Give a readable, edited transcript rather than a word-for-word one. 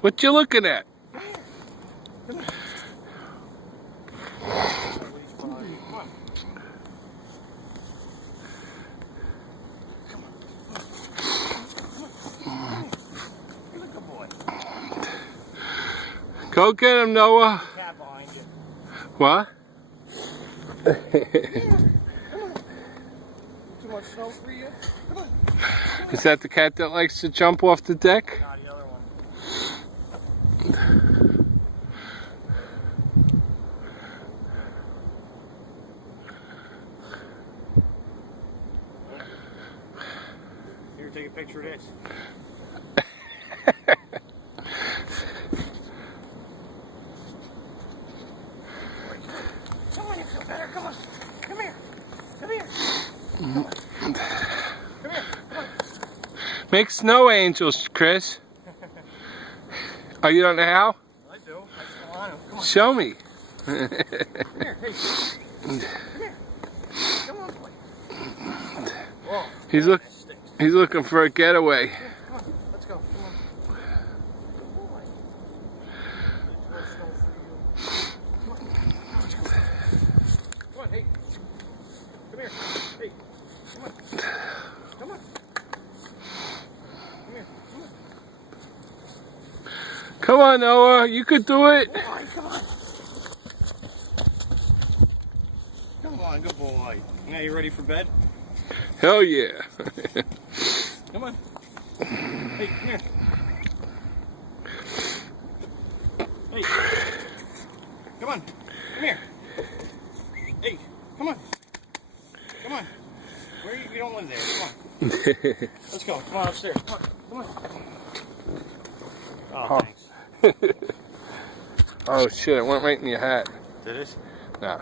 What you looking at? Go get him, Noah. Cat behind you. What? Too much snow for you? Come on. Is that the cat that likes to jump off the deck? No, the other one. Here, take a picture of this. Come on, you feel better. Come on. Come here. Come here. Come on. Come here. Come on. Make snow angels, Chris. Oh, you don't know how? I do. I still want him. Come on. Show me. Come here. Hey. Come here. Come on, boy. Whoa. He's looking for a getaway. Come on. Let's go. Come on. Good boy. Too much snow for you. Come on. Let's go. Come on, hey. Come here. Hey. Come on. Come on. Come here. Come on. Come on, Noah. You could do it. Boy, come on. Come on, good boy. Now you ready for bed? Hell yeah. Come on. Hey, come here. Hey. Come on. Come here. Hey, come on. Come on. Where are you? You don't live there. Come on. Let's go. Come on upstairs. Come on. Come on. Oh, Oh. thanks. Oh shit, it went right in your hat. Did it? Nah.